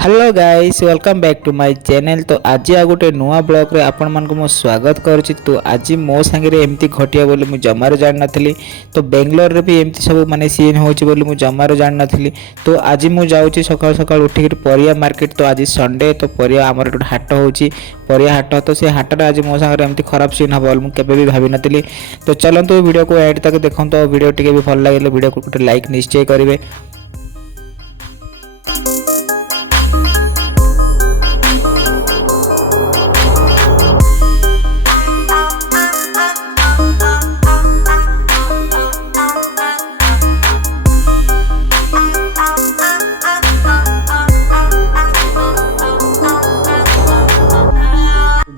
Hello guys welcome back to my channel. तो आज आ गोटे नुआ ब्लॉग रे आपण मन को मो स्वागत करुच्ची। तो आज मो संगे एमती घटिया बोली मु जमार जान नथली। तो बेंगलोर रे भी एमती सब माने सीन होची बोली मु जमार जान नथली। तो आज मु जाउची सकाळ सकाळ उठी के परिया मार्केट। तो आज संडे तो परिया हमर गोटे हाट होची परिया हाट। तो से हाट रे आज मो संगे एमती खराब सीन हबो मु केबे भी भाबी नथली। तो चलंतु वीडियो को एड तक देखंतो। वीडियो टिके भी भल लागले वीडियो को गोटे लाइक निश्चय करिवे।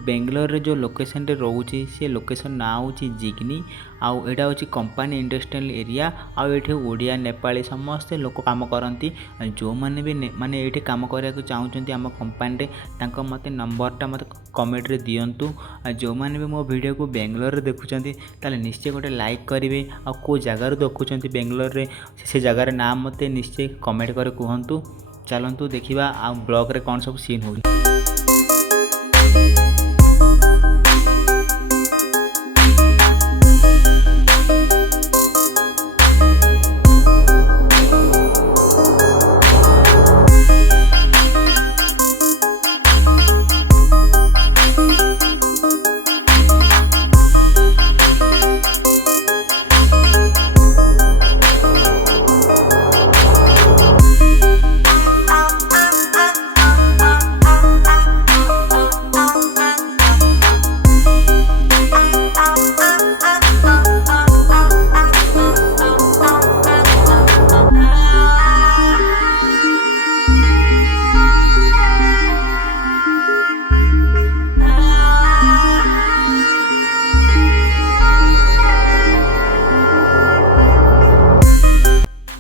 बेंगलोर रे जो लोकेशन रे रोचे से लोकेशन ना होची जिग्नी आउ एटा होची कंपनी इंडस्ट्रियल एरिया। आउ एठी ओडिया नेपाली समस्त लोक काम करती। जो माने भी माने एठी काम करिया को चाहउचंती हम कंपनी रे तांको मते नंबरटा मते कमेंट रे दियंतु। जो माने भी मो वीडियो को बेंगलोर रे देखुचंती ताले निश्चय गोटे लाइक करिवे। आ को जगह रे देखुचंती बेंगलोर रे से जगह रे नाम मते निश्चय कमेंट करे कहंतु। चलंतु देखिबा आ ब्लॉग रे कोन सब सीन होई।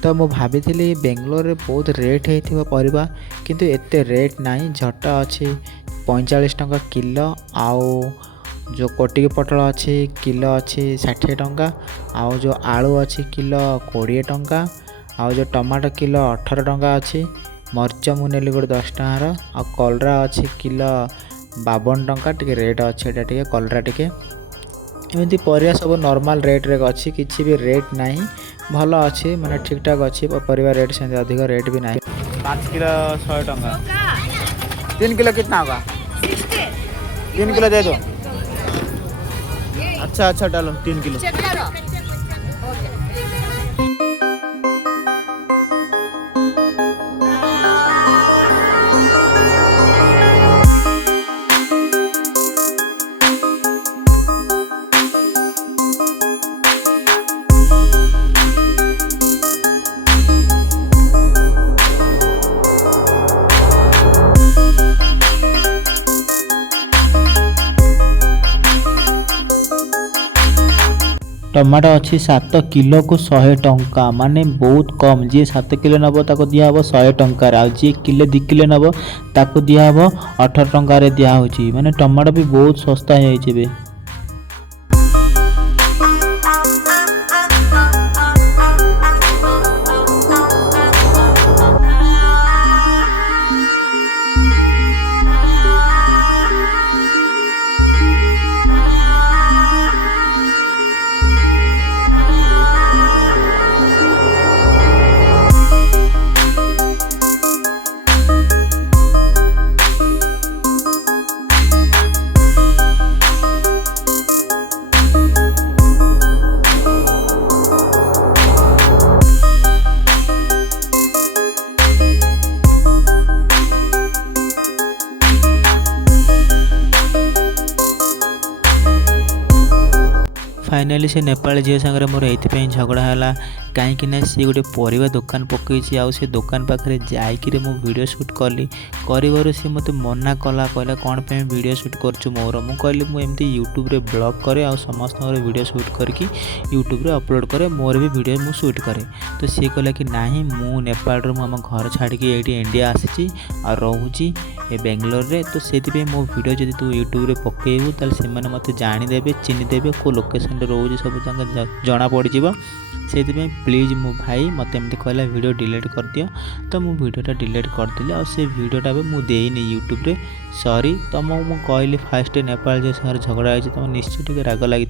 तो मु भाभी बेंगलोर रे बहुत रेट होइथिबा परिबा किंतु एते रेट नाही। झटा अच्छी 45 टंका किलो। आउ जो कोटी पटल अच्छी किलो अच्छी 60 टंका। आउ जो आलू अच्छी किलो 20 टंका। आउ जो टमाटो किलो 18 टंका अच्छी। मरच मु नेली गोटे 10 टंकार। आ कलरा अच्छी किलो 52 टंका। टिके रेट अच्छे एटा टिके कलरा टिके एमती परिया सब नॉर्मल रेट रे अच्छी किसी भी रेट नाही। भल अच्छी माने ठीक ठाक अच्छी परिवा रेट से अधिक रेट भी नहीं। 5 किलो 100 टंका। 3 किलो कितना होगा? 3 किलो दे दो। अच्छा अच्छा डालो 3 किलो। टमाटो अच्छी 7 किलो को 100 टंका माने बहुत कम। जी 7 किलो नब ताको दिया हबो 100 टंका। आ जी किलो 2 किलो नब ताको दिया हबो 18 टंका रे दिया होची। माने टमाटो भी बहुत सस्ता है बे। फाइनाली से नेपाल झील सागर मोर ये झगड़ा है कहीं सी गोटे परिवा दुकान पकई आउ से दुकान पाखे जाकर मु वीडियो शूट कली कर सी मत मना कला कहला कौन पे वीडियो शूट कर मोर मु कहली मुझे यूट्यूब रे ब्लॉग करे आ समस्त वीडियो शूट करके यूट्यूब रे अपलोड करे मोर भी वीडियो मु शूट करे। तो सी कहला कि नहीं मु नेपाल रो आम घर छाड़ी ये इंडिया आसी रोची ए बेंगलोर रे। तो से मो वीडियो जब तू यूट्यूब रे पकेबू ताल से मत जानीदेवे चिन्हीदेवे को लोकेशन रोज सब जना पड़ से प्लीज मो भाई मत एमती कहला वीडियो डिलीट कर दियो। तो मु वीडियोटा डिलीट करदेली और से वीडियोटा भी मुझे देनी यूट्यूब रे सॉरी। तो मु कहली फास्ट नेपाल जो सर झगड़ा तुम निश्चय टे राग लगी।